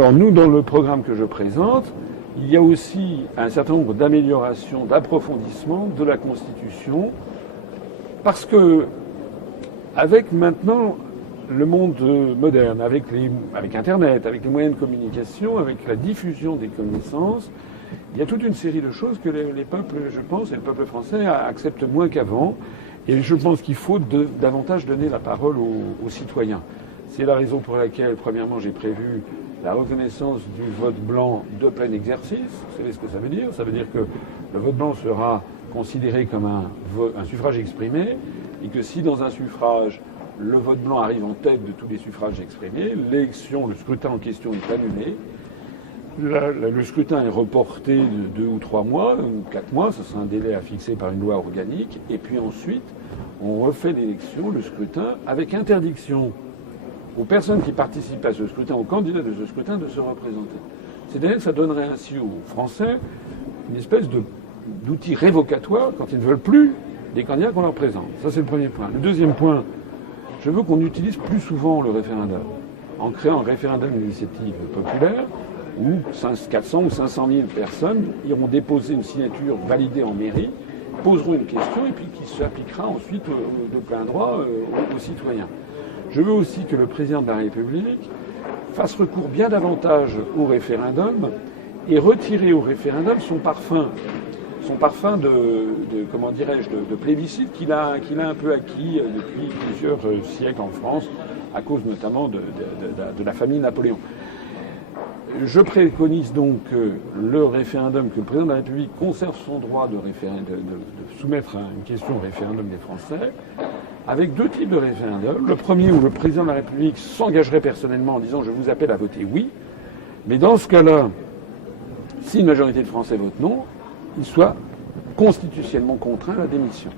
Alors nous, dans le programme que je présente, il y a aussi un certain nombre d'améliorations, d'approfondissements de la Constitution, parce que avec maintenant le monde moderne, avec Internet, avec les moyens de communication, avec la diffusion des connaissances, il y a toute une série de choses que les peuples, je pense, et le peuple français acceptent moins qu'avant. Et je pense qu'il faut davantage donner la parole aux citoyens. C'est la raison pour laquelle, premièrement, j'ai prévu la reconnaissance du vote blanc de plein exercice. Vous savez ce que ça veut dire? Ça veut dire que le vote blanc sera considéré comme un suffrage exprimé, et que si dans un suffrage, le vote blanc arrive en tête de tous les suffrages exprimés, l'élection, le scrutin en question est annulé. Le scrutin est reporté de 2 ou 3 mois, ou 4 mois, ce sera un délai à fixer par une loi organique, et puis ensuite, on refait l'élection, le scrutin, avec interdiction aux personnes qui participent à ce scrutin, aux candidats de ce scrutin, de se représenter. C'est-à-dire que ça donnerait ainsi aux Français une espèce d'outil révocatoire quand ils ne veulent plus des candidats qu'on leur présente. Ça, c'est le premier point. Le deuxième point, je veux qu'on utilise plus souvent le référendum, en créant un référendum d'initiative populaire, où 400 ou 500 000 personnes iront déposer une signature validée en mairie, poseront une question et puis qui s'appliquera ensuite de plein droit aux citoyens. Je veux aussi que le président de la République fasse recours bien davantage au référendum et retirer au référendum son parfum comment dirais-je, de plébiscite qu'il a un peu acquis depuis plusieurs siècles en France, à cause notamment de la famille Napoléon. Je préconise donc que le référendum, que le président de la République conserve son droit de soumettre une question au référendum des Français, avec 2 types de référendums. Le premier où le président de la République s'engagerait personnellement en disant « je vous appelle à voter oui », mais dans ce cas-là, si une majorité de Français vote non, il soit constitutionnellement contraint à la démission.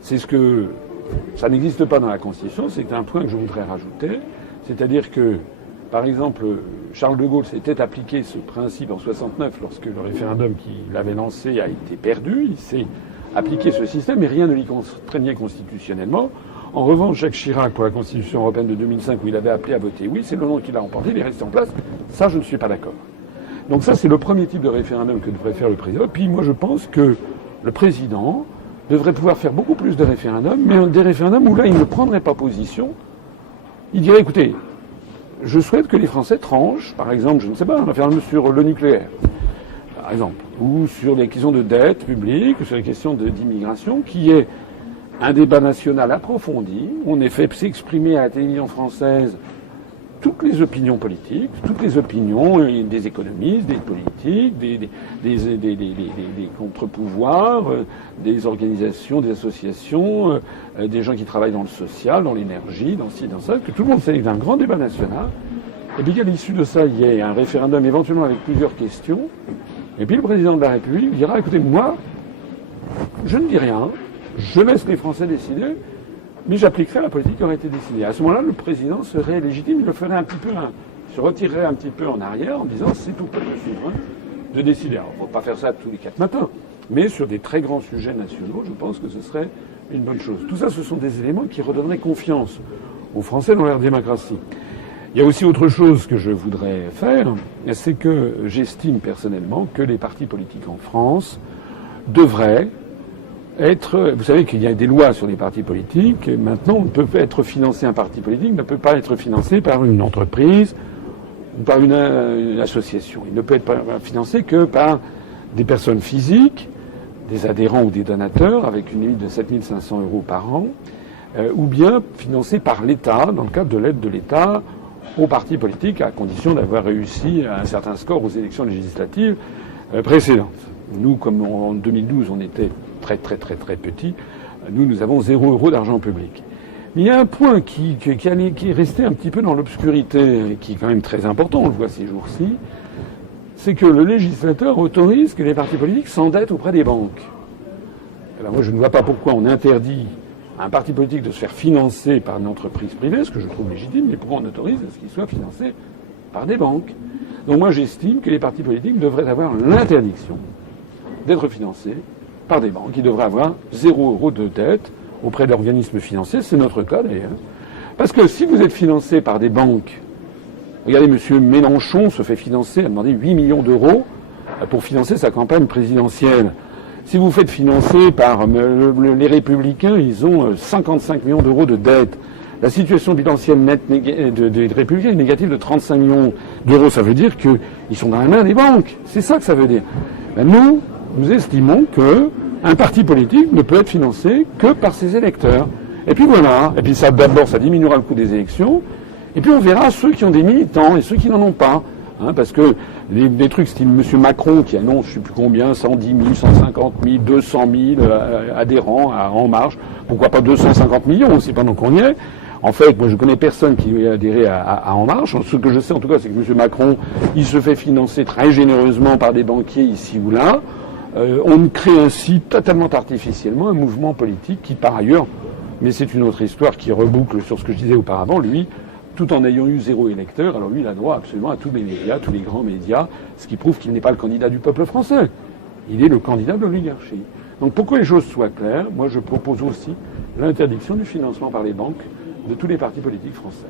Ça n'existe pas dans la Constitution, c'est un point que je voudrais rajouter, c'est-à-dire que par exemple, Charles de Gaulle s'était appliqué ce principe en 69 lorsque le référendum qu'il avait lancé a été perdu. Il s'est appliqué ce système et rien ne l'y contraignait constitutionnellement. En revanche, Jacques Chirac, pour la Constitution européenne de 2005, où il avait appelé à voter oui, c'est le nom qu'il a emporté, il est resté en place. Ça, je ne suis pas d'accord. Donc ça, c'est le premier type de référendum que devrait faire le président. Puis moi, je pense que le président devrait pouvoir faire beaucoup plus de référendums, mais des référendums où là, il ne prendrait pas position. Il dirait, écoutez, je souhaite que les Français tranchent, par exemple, je ne sais pas, un référendum sur le nucléaire, par exemple, ou sur les questions de dette publique, ou sur les questions d'immigration, qui est un débat national approfondi. On est fait s'exprimer à la télévision française toutes les opinions politiques, toutes les opinions des économistes, des politiques, des contre-pouvoirs, des organisations, des associations, des gens qui travaillent dans le social, dans l'énergie, dans ci, dans ça, que tout le monde sait d'un grand débat national. Et puis qu'à l'issue de ça, il y ait un référendum éventuellement avec plusieurs questions. Et puis le président de la République dira, écoutez, moi, je ne dis rien, je laisse les Français décider, mais j'appliquerai la politique qui aurait été décidée. À ce moment-là, le président serait légitime, il le ferait un petit peu, se retirerait un petit peu en arrière en disant c'est tout peuple souverain de décider. Alors, il ne faut pas faire ça tous les 4 matins, mais sur des très grands sujets nationaux, je pense que ce serait une bonne chose. Tout ça, ce sont des éléments qui redonneraient confiance aux Français dans leur démocratie. Il y a aussi autre chose que je voudrais faire, c'est que j'estime personnellement que les partis politiques en France devraient vous savez qu'il y a des lois sur les partis politiques. Et maintenant, on peut être financé, un parti politique ne peut pas être financé par une entreprise ou par une association. Il ne peut être financé que par des personnes physiques, des adhérents ou des donateurs, avec une limite de 7 500 € par an, ou bien financé par l'État, dans le cadre de l'aide de l'État aux partis politiques, à condition d'avoir réussi à un certain score aux élections législatives précédentes. Nous, comme en 2012, on était très petits, nous avons 0 € d'argent public. Mais il y a un point qui est resté un petit peu dans l'obscurité, et qui est quand même très important, on le voit ces jours-ci, c'est que le législateur autorise que les partis politiques s'endettent auprès des banques. Alors moi, je ne vois pas pourquoi on interdit à un parti politique de se faire financer par une entreprise privée, ce que je trouve légitime, mais pourquoi on autorise à ce qu'il soit financé par des banques? Donc moi, j'estime que les partis politiques devraient avoir l'interdiction d'être financés par des banques. Ils devraient avoir 0 € de dette auprès d'organismes financiers. C'est notre cas d'ailleurs. Parce que si vous êtes financé par des banques Regardez, M. Mélenchon se fait financer, a demandé 8 millions d'euros pour financer sa campagne présidentielle. Si vous faites financer par les Républicains, ils ont 55 millions d'euros de dette. La situation bilancielle nette des Républicains est négative de 35 millions d'euros. Ça veut dire qu'ils sont dans la main des banques. C'est ça que ça veut dire. Ben nous estimons qu'un parti politique ne peut être financé que par ses électeurs. Et puis voilà. Et puis ça, d'abord, ça diminuera le coût des élections. Et puis on verra ceux qui ont des militants et ceux qui n'en ont pas. Parce que des trucs style M. Macron qui annonce, je ne sais plus combien, 110 000, 150 000, 200 000 adhérents à En Marche. Pourquoi pas 250 millions aussi pendant qu'on y est. En fait, moi je connais personne qui ait adhéré à En Marche. Ce que je sais en tout cas, c'est que M. Macron, il se fait financer très généreusement par des banquiers ici ou là. On crée ainsi totalement artificiellement un mouvement politique qui, par ailleurs, mais c'est une autre histoire qui reboucle sur ce que je disais auparavant, lui, tout en ayant eu 0 électeur, alors lui, il a droit absolument à tous les médias, tous les grands médias, ce qui prouve qu'il n'est pas le candidat du peuple français. Il est le candidat de l'oligarchie. Donc pour que les choses soient claires, moi je propose aussi l'interdiction du financement par les banques de tous les partis politiques français.